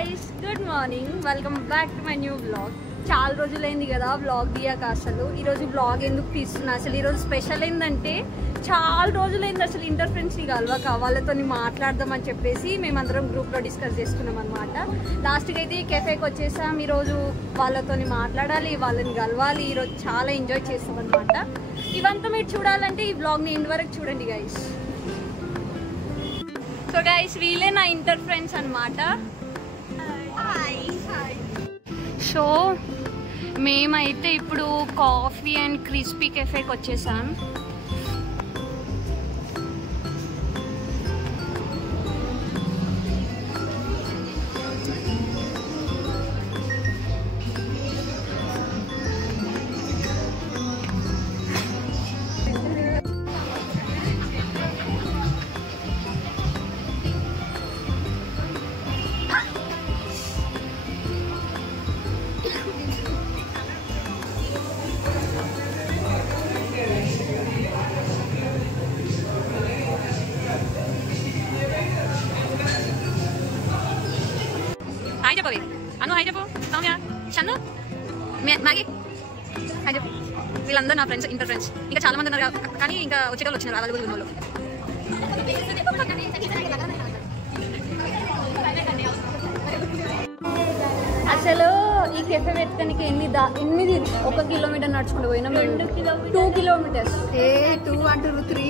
guys, good morning. Welcome back to my new vlog. చాలా రోజులైంది కదా వ్లాగ్ తీయక. అసలు ఈరోజు వ్లాగ్ ఎందుకు తీస్తున్నా, అసలు ఈరోజు స్పెషల్ ఏంటంటే చాలా రోజులైంది అసలు ఇంటర్ ఫ్రెండ్స్ని కలవక, వాళ్ళతో మాట్లాడదామని చెప్పేసి మేమందరం గ్రూప్లో డిస్కస్ చేసుకున్నాం అనమాట. లాస్ట్కి అయితే కెఫేకి వచ్చేసాం. ఈరోజు వాళ్ళతో మాట్లాడాలి, వాళ్ళని కలవాలి. ఈరోజు చాలా ఎంజాయ్ చేస్తాం అనమాట. ఇవంతా మీరు చూడాలంటే ఈ వ్లాగ్ని ఎండ్ వరకు చూడండి గైస్. సో గైస్, వీళ్ళే నా ఇంటర్ ఫ్రెండ్స్ అనమాట. సో మేమైతే ఇప్పుడు కాఫీ అండ్ క్రిస్పీ కెఫేకి వచ్చేసాం. హాయ్ చెప్పవి అను, హాయ్ చెప్పు సౌమ్య, షన్ను, మ్యాగీ, హాయ్ చెప్పు. వీళ్ళందరూ నా ఫ్రెండ్స్, ఇంటర్ ఫ్రెండ్స్. ఇంకా చాలా మంది ఉన్నారు కానీ ఇంకా వచ్చేటోళ్ళు వచ్చినారు, అవైలబుల్ ఉన్న వాళ్ళు. అసలు ఈ కెఫే పెట్టుకోనికి ఎన్ని 1 కిలోమీటర్ నడుచుకుంటూ పోయినాం. 2 కిలోమీటర్స్. 2 అంటారు 3.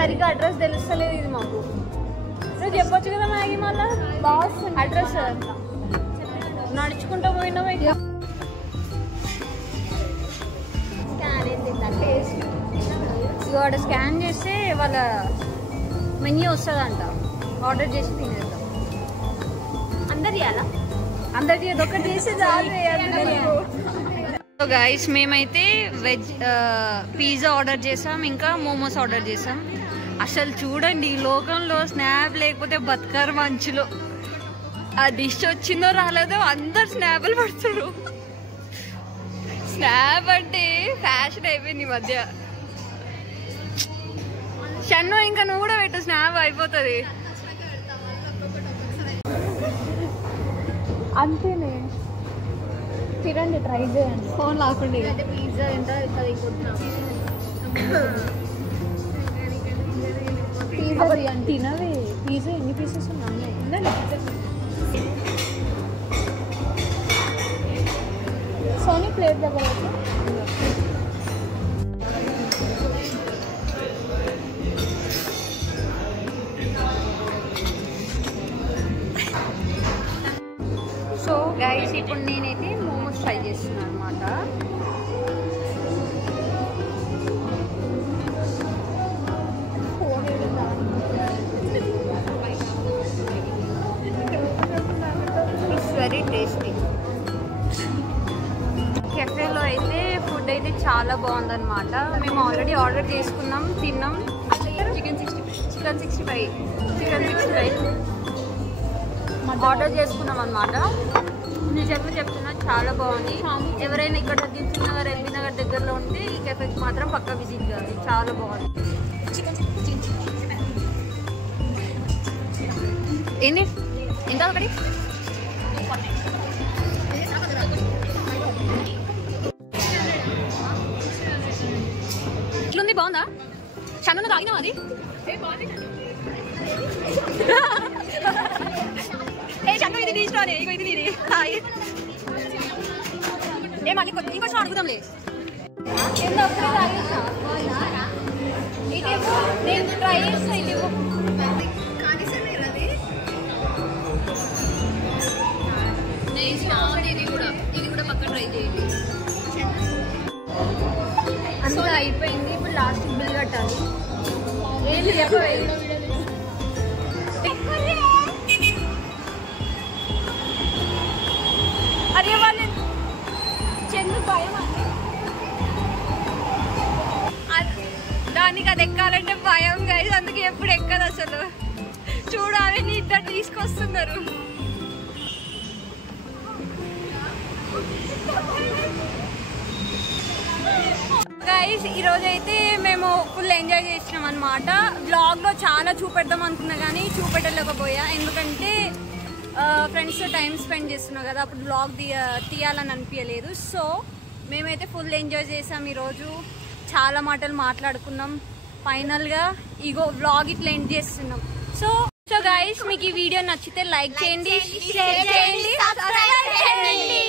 సరిగ్గా అడ్రస్ తెలుస్తలేదు ఇది మాకు. నువ్వు చెప్పొచ్చు కదా మ్యాగీ, మళ్ళా బాస్ అడ్రస్ నడుచుకుంటూ పోయినాం. ఇవాడ స్కాన్ చేస్తే వాళ్ళ మెన్యూ వస్తుందంట, ఆర్డర్ చేసి తినేద్దాం. అందరు చేయాలా? అందరు చేయదు, ఒకటి చేసి సో గైస్, మేమైతే వెజ్ పిజ్జా ఆర్డర్ చేసాం, ఇంకా మోమోస్ ఆర్డర్ చేసాం. అసలు చూడండి, ఈ లోకంలో స్నాప్ లేకపోతే బతకరు మంచులో. ఆ డిష్ వచ్చిందో రాలేదో అందరు స్నాప్లు పడుతున్నారు. స్నాప్ అంటే ఫ్యాషన్ అయిపోయింది ఈ మధ్య. షన్ను, ఇంకా నువ్వు కూడా పెట్టు, స్నాప్ అయిపోతుంది. అంతేనే, తినండి, ట్రై చేయండి, ఫోన్ లాక్కండి. పిజ్జా ఎంత తినవే. పిజ్జా ఎన్ని పీసెస్ ఉన్నాయి? సోనీ ప్లేట్ దగ్గర సో గైస్, ఇప్పుడు నేనైతే మోమోస్ ట్రై చేస్తున్నాను అనమాట. It's very tasty. కెఫేలో అయితే ఫుడ్ అయితే చాలా బాగుందన్నమాట. మేము ఆల్రెడీ ఆర్డర్ చేసుకున్నాం, తిన్నాం. చికెన్ 65 ఆర్డర్ చేసుకున్నాం అనమాట. నిజంగా చెప్తున్నా, చాలా బాగుంది. ఎవరైనా ఇక్కడ దిల్సుఖ్ నగర్, ఎల్బీ నగర్ దగ్గరలో ఉంటే ఈ కెఫేకి మాత్రం పక్కా విజిట్ చేయాలి, చాలా బాగుంది. ఏంది ఎంత ఒకటి? ఇట్లుంది, బాగుందా? షన్ను తాగినావా అది? షన్ను, ఇది తీసుకోవాలి, ఇగో ఇది నీది. మళ్ళీ ఇంకొంచెం అడుగుదాంలే. నేను ట్రై చేస్తా. ఇది కూడా పక్కన ట్రై చేయండి. అంతా అయిపోయింది, ఇప్పుడు లాస్ట్ బిల్ కట్టాలి. ఏంటి చెప్పవే? అరే వాళ్ళు చెన్ను భయం అండి, దానికి అది ఎక్కాలంటే భయం గైస్, అందుకే ఎప్పుడు ఎక్కదు అసలు. చూడాలి, నీ ఇద్దరు తీసుకొస్తున్నారు. గైస్ ఈరోజు అయితే మేము ఫుల్ ఎంజాయ్ చేసినాం అనమాట. బ్లాగ్లో చాలా చూపెడదాం అనుకున్నా కానీ చూపెట్టలేకపోయా, ఎందుకంటే ఫ్రెండ్స్తో టైం స్పెండ్ చేస్తున్నాం కదా, అప్పుడు బ్లాగ్ తీయాలని అనిపించలేదు. సో మేమైతే ఫుల్ ఎంజాయ్ చేసాం. ఈరోజు చాలా మాటలు మాట్లాడుకున్నాం. ఫైనల్గా ఇగో బ్లాగ్ ఇట్లా ఎండ్ చేస్తున్నాం. సో గైస్ మీకు ఈ వీడియో నచ్చితే లైక్ చేయండి, షేర్ చేయండి, సబ్స్క్రైబ్ చేయండి.